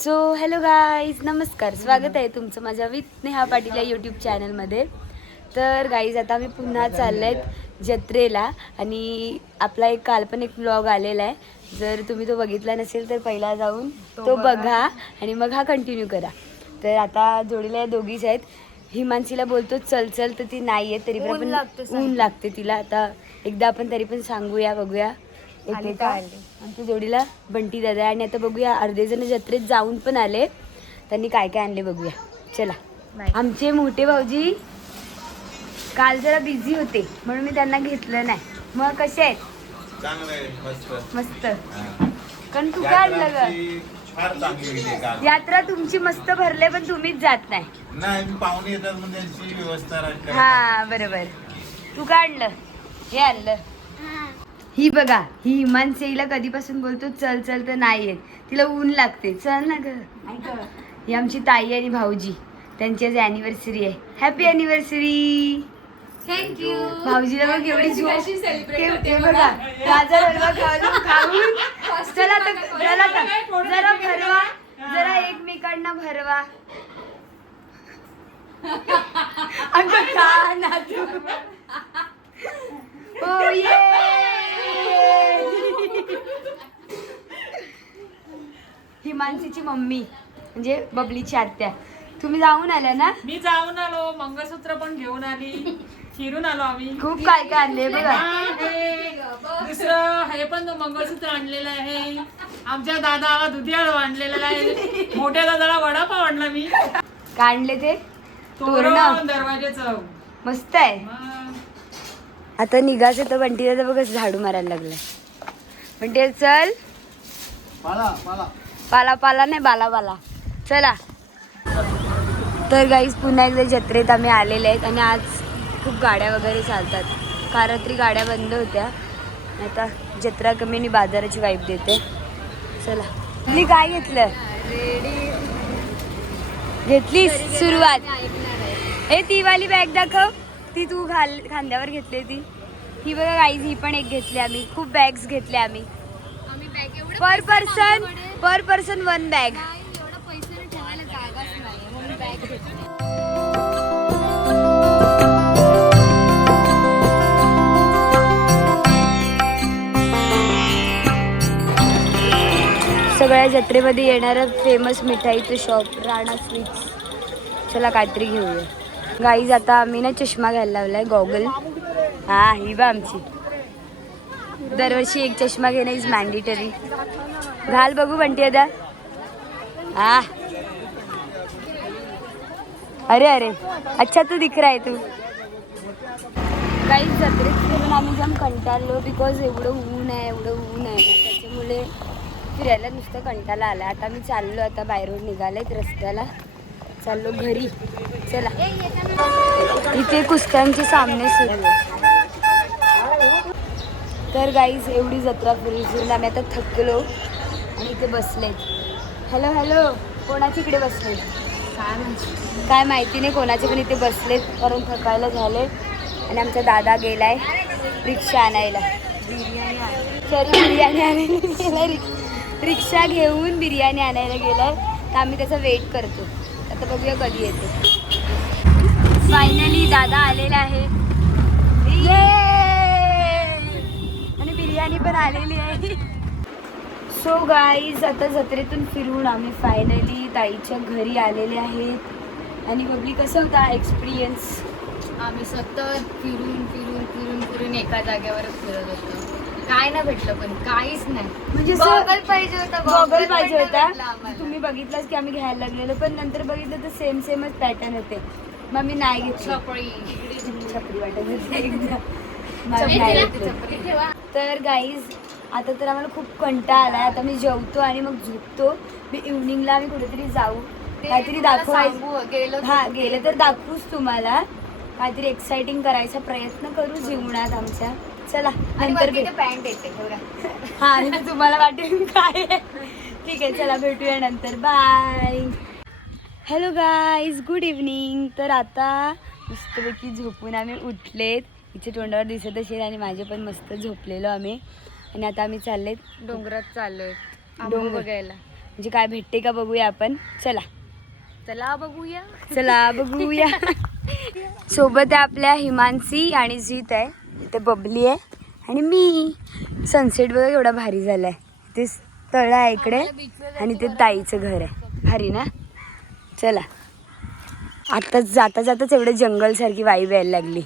So hello guys नमस्कार. स्वागत आहे तुमचं माझ्या विथ नेहा पाटील या यूट्यूब चॅनलमध्ये तर गाईज आता आम्ही पुन्हा चाललो आहेत जत्रेला आणि आपला एक काल्पनिक ब्लॉग आलेला आहे. जर तुम्ही तो बघितला नसेल तर पहिला जाऊन तो बघा. आणि मग हा कंटिन्यू करा. तर आता जोडीला दोघीच आहेत. हिमांशीला बोलतो चल चल तर ती नाही आहे तरी पण ऊन लागते तिला. आता एकदा आपण तरी पण सांगूया बघूया. आमच्या जोडीला बंटी दादा आणि आता बघूया अर्धे जण जत्रेत जाऊन पण आले. त्यांनी काय काय आणले बघूया. चला. आमचे मोठे भाऊजी काल जरा बिझी होते म्हणून मी त्यांना घेतलं नाही. मग कसे आहेत? मस्त. मस्त. कारण तू काय आणलं यात्रा तुमची मस्त भरले पण तुम्हीच जात नाही. नाही मी पाहुणे येतात हा बरोबर. तू काय आणलं? हे आणलं. ही बघा ही इमान सेईला कधीपासून बोलतो चल चल तर नाही येत. तिला ऊन लागते. चल ना ग. ही आमची ताई आणि भाऊजी. त्यांची आज अॅनिव्हर्सरी आहे. हॅपी अॅनिव्हर्सरी थँक्यू भाऊजीला बघ एवढी झोप. ते- ते बघा. गाजर हलवा खाऊन खाऊन चला तर चला तर जरा भरवा. जरा एकमेकांना भरवा. अगं का ना तू ओ ये! ही मानसीची मम्मी म्हणजे बबलीची आत्या. तुम्ही जाऊन आल्या ना? मी जाऊन आलो मंगळसूत्र पण घेऊन आली. फिरून आलो आम्ही. खूप काय काय आणले बघा. हा, हे दुसरं हे पण मंगळसूत्र आणलेलं आहे. आमच्या दादाला दुधियाळ आणलेलं आहे. मोठ्या दादाला वडापाव आणला मी. काय आणले ते? तोरण तोरण. दरवाजेचं मस्त आहे. मग. आता निघायचं तर बंटी दादा बघ कसं झाडू मारायला लागलाय. बंटी चल. पाला पाला नाही बाला बाला. चला. तर गाईज पुन्हा एकदा जत्रेत आम्ही आलेले आहेत आणि आज खूप गाड्या वगैरे चालतात. का रात्री गाड्या बंद होत्या. आता जत्रा कमी आणि बाजाराची वाईप देते. चला. मी काय घेतलं? घेतलीस? सुरुवात. ए ती वाली बॅग दाखव. ती तू घाल खांद्यावर घेतली ती. ही बघा गाईज ही पण एक घेतली आम्ही. खूप बॅग्स घेतले आम्ही. Per person per person one bag. सगळ्या जत्रेमध्ये येणारं फेमस मिठाईचं शॉप राणा स्वीट्स चला काहीतरी घेऊया. गाईज आता आम्ही ना चष्मा घ्यायला लावलाय गॉगल हा ही बा आमची. दरवर्षी एक चष्मा घेणं इज मॅन्डेटरी घाल बघू बंटी आता. हा अरे अरे. अच्छा तू दिख रहा है तू. काही जत्रेत फिरून आम्ही जाम कंटाळलो बिकॉज एवढं ऊन आहे एवढं ऊन आहे. त्याच्यामुळे फिरायला नुसतं कंटाळा आला आता मी चाललो आता बाहेरून निघालेत रस्त्याला. चाललो घरी. चला. इथे कुस्त्यांचे सामने सुरू. तर गाईज एवढी जत्रा फिरून फिरून आम्ही आता थकलो. आणि इथे बसलेत हॅलो हॅलो कोणाच्या इकडे बसलेत काय माहिती नाही कोणाचे पण इथे बसलेत कारण थकायला झाले. आणि आमचा दादा गेलाय रिक्षा आणायला. सॉरी बिर्याणी आणायला गेलाय. रिक- रिक्षा घेऊन बिर्याणी आणायला गेलाय. तर आम्ही त्याचा वेट करतो. आता बघूया कधी येते. फायनली दादा आलेला आहे! आणि बिर्याणी पण आलेली आहे. सो गाईज आता जत्रेतून फिरून आम्ही फायनली ताईच्या घरी आलेले आहेत. आणि बघली कसं होता एक्सपिरियन्स आम्ही सतत फिरून फिरून फिरून फिरून एका जागेवरच फिरत होतो. काय ना भेटलं पण काहीच नाही. म्हणजे गॉगल पाहिजे होता गॉगल पाहिजे होता. तुम्ही बघितलंच की आम्ही घ्यायला लागलेलो पण नंतर बघितलं तर सेम सेमच पॅटर्न होते. मग मी नाही घेतलं. छपरी. छपरी वाटत होती. नाही तर गाईज आता तर आम्हाला खूप कंटाळा आलाय. आता मी जेवतो आणि मग झोपतो. मी इव्हनिंगला आम्ही कुठेतरी जाऊ. काहीतरी दाखवायचं हा गेलं तर दाखवूच तुम्हाला. काहीतरी एक्साइटिंग करायचा प्रयत्न करू जीवनात आमच्या. चला आणि नंतर पॅन्ट येते हा आणि तुम्हाला वाटेल काय. ठीक आहे चला भेटूया नंतर. Bye hello guys good evening तर आता मस्तपैकी झोपून आम्ही उठलेत. हिचे तोंडावर दिसत असेल आणि माझे पण मस्त झोपलेलो आम्ही. आणि आता आम्ही चाललेत डोंगरात चाललोय. डोंगर. बघायला. म्हणजे काय भेटते का बघूया आपण? चला. चला बघूया. चला बघूया. सोबत आहे आपल्या हिमांशी आणि जीत आहे. इथे बबली आहे आणि मी. सनसेट बघा एवढा भारी झालाय. ते तळ आहे इकडे आणि ते ताईचं घर आहे. भारी ना? चला. आता जाता जाताच एवढं जंगल सारखी वाईब यायला लागली.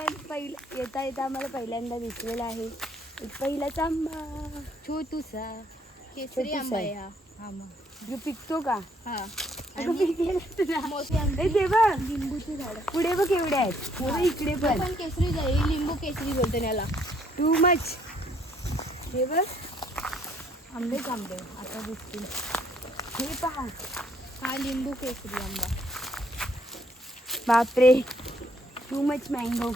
पहिल्यांदा पहिला येता येता आम्हाला पहिल्यांदा दिसलेला आहे. पहिलाच आंबा. छोटूसा केसरी आंबा आहे. आहे हा आंबा जो पिकतो का? हा. अगं पिकलेला तुला मोठी आंबे. ए दे बघ. लिंबूची झाड. पुढे बघ एवढे आहेत. बघ इकडे पण पण केसरी जाईल. लिंबू केसरी बोलतो याला. टू मच हे बघ. आंबेच आंबे. आता दिसतील. हे पहा. हा लिंबू केसरी आंबा. बापरे. टू मच मँगो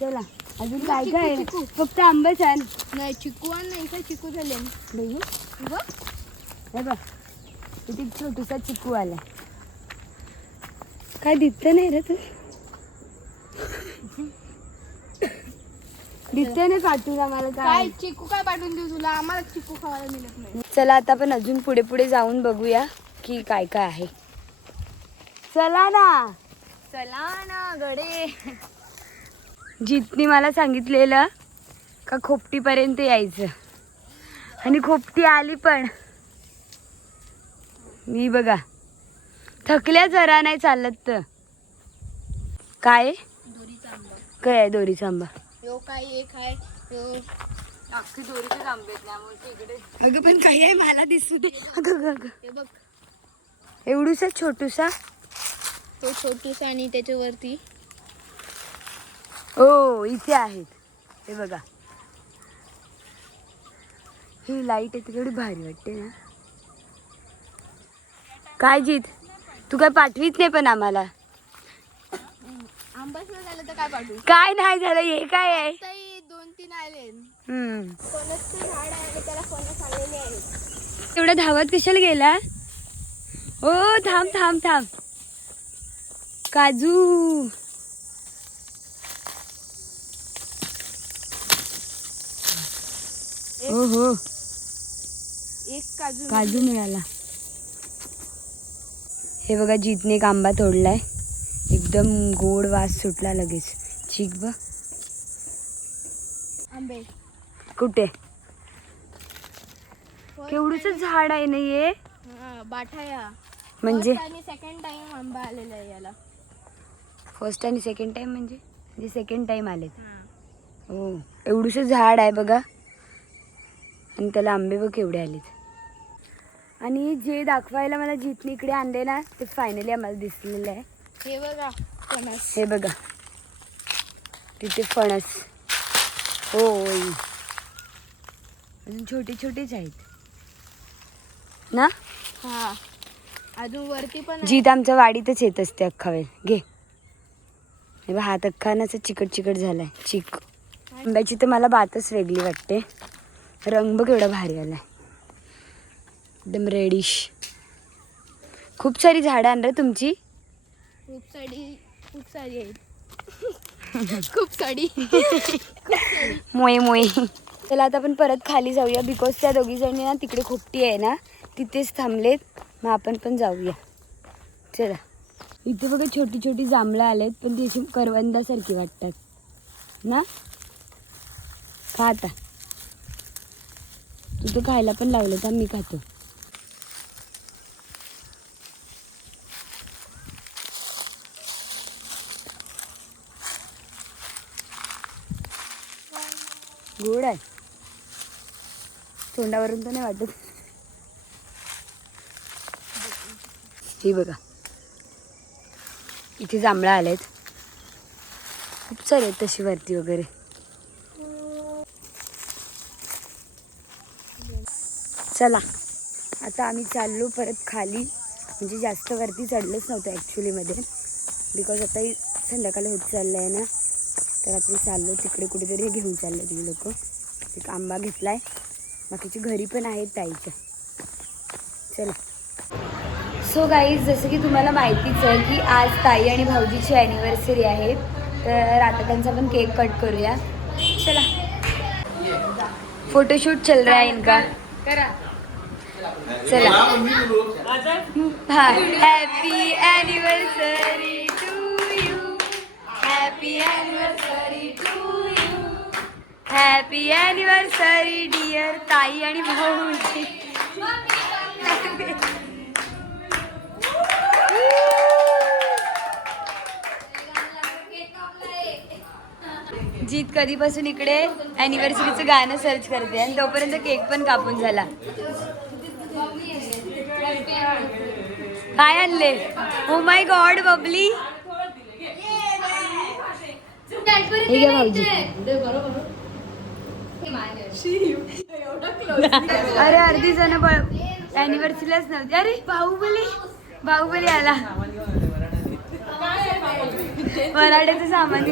चला अजून काय काय? आहे? चिकू, फक्त आंबेच आहे नाही चिकू आण नाही का चिकू झाले. बघू. बघ. हे बघ. एक छोटूसा चिकू आला काय दिसत नाही रे तू? दिसते ना काटून आम्हाला काय? काय चिकू काय पाठवून देऊ तुला? आम्हाला चिकू खावायला मिळत नाही. चला आता आपण अजून पुढे पुढे जाऊन बघूया की काय काय आहे. चला ना. चला ना गडे. जितनी मला सांगितलेलं का खोपटीपर्यंत यायचं. आणि खोपटी आली पण. मी बघा थकल्या जरा नाही चालत तर. काय? काय आहे दोरीचा आंबा यो काय एक आहे यो. अख्खी दोरीचेच आंबे इकडे. अगं पण काही आहे मला दिसू दे. अगं अगं, बघ. एवढूसा छोटूसा? तो छोटूसा आणि त्याच्यावरती. ओ इथे आहेत. हे बघा. ही लाइट आहे केवढी भारी वाटते ना. काय जीत? तू काय पाठवीत नाही पण आम्हाला. झालं तर काय पाठवू? काय नाही झालं हे काय आहे? ताई दोन तीन आले हम्म. फणसचं झाड आहे आणि त्याला फणस आलेले आहेत एवढा धावत कशाला गेला? ओ थांब थांब थांब. काजू. हो हो. एक काजू काजू मिळाला. हे बघा जीतने एक आंबा तोडलाय. एकदम गोड वास सुटला लगेच. चीक बघ. आंबे. कुठे? केवढूच झाड आहे ना हे? हा बाठाया. म्हणजे? सेकंड टाइम आंबा आलेला आहे याला. फर्स्ट आणि सेकंड टाइम म्हणजे? म्हणजे सेकंड टाइम आलेत. हो एवढूस झाड आहे बघा. आणि त्याला आंबे बघ केवढे आलेत. आणि जे दाखवायला मला जितनी इकडे आणले ना ते फायनली आम्हाला दिसलेलं आहे. हे बघा फणस. हे बघा. तिथे फणस. हो अजून छोटे छोटेच आहेत. ना? हा. अजून वरती पण. जीत आमच्या वाडीतच येत असते अख्खा वेळ. घे. हे बघ हात अख्खा ना चिकट चिकट झालाय. चिक. आंब्याची तर मला बातच वेगळी वाटते. रंग बघ एवढा भारी आलाय. एकदम रेडिश खूप सारी झाडं आण रे तुमची? खूप सारी खूप सारी आहेत. खूप साडी. मोये मोये चला आता आपण परत खाली जाऊया. बिकॉज त्या दोघी जणी ना तिकडे खोपटी आहे ना तिथेच थांबलेत. मग आपण पण जाऊया. चला. इथे बघा छोटी छोटी जांभळं आलेत पण ती अशी करवंदासारखी वाटतात. ना? खा आता तू खायला पण लावलं तर मी खातो. गोड आहे. तोंडावरून तर नाही वाटत. ही बघा. इथे जांभळा आलेत. खूप सारे आहेत तशी वरती वगैरे. चला. आता आम्ही चाललो परत खाली. म्हणजे जास्त वरती चढलोच नव्हतं ॲक्च्युलीमध्ये बिकॉज आता संध्याकाळी होत चाललं आहे ना. तर आपण चाललो तिकडे कुठेतरी घेऊन चाललो ती लोक. एक आंबा घेतला आहे बाकीची घरी पण आहेत ताईच्या. चला. सो गाईज जसं की तुम्हाला माहितीच आहे की आज ताई आणि भाऊजीची ॲनिव्हर्सरी आहे. तर आता त्यांचा पण केक कट करूया. चला. फोटोशूट चल रहा है इनका. करा. चला. Happy anniversary to you happy anniversary to you happy anniversary dear ताई आणि भाऊ जीत कधीपासून इकडे? ॲनिव्हर्सरीचं गाणं सर्च करते आणि तोपर्यंत केक पण कापून झाला. काय आणले? Oh my god Babli. हे घ्या भाऊजी. अरे अर्धी जण अॅनिव्हर्सरीलाच नव्हती. अरे बाहुबली. बाहुबली आला. मराठ्याचं सामान.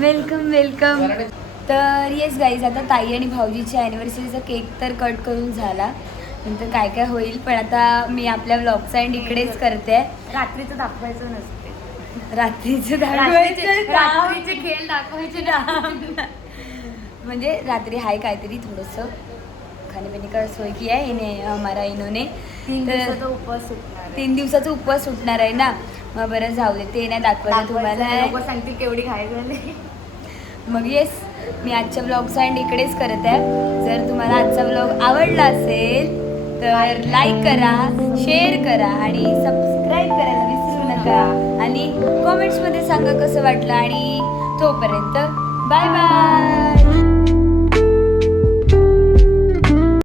वेलकम वेलकम तर येस गाईज आता ताई आणि भाऊजीच्या अॅनिव्हर्सरीचा केक तर कट करून झाला. नंतर काय काय होईल पण आता मी आपल्या ब्लॉगचा एंड इकडेच करते. रात्रीचं दाखवायचं नसते. रात्रीचं दाखवायचं. रात्रीचे खेळ दाखवायचे ना. म्हणजे रात्री हाय काहीतरी थोडंसं. खाण्यापिणे का सोय की आहे इने हमारा तर- दिवसाचा उपवास सुटणार आहे. तीन दिवसाचा उपवास सुटणार आहे ना? मग बरं जाऊ दे ते नाही दाखवायचं तुम्हाला. सांगतील केवढी घाई झाली. मग येस मी आजच्या ब्लॉगचा एंड इकडेच करत आहे. जर तुम्हाला आजचा ब्लॉग आवडला असेल तर लाईक करा शेअर करा आणि सबस्क्राईब करायला विसरू नका. आणि कॉमेंट्समध्ये सांगा कसं वाटलं आणि तोपर्यंत बाय बाय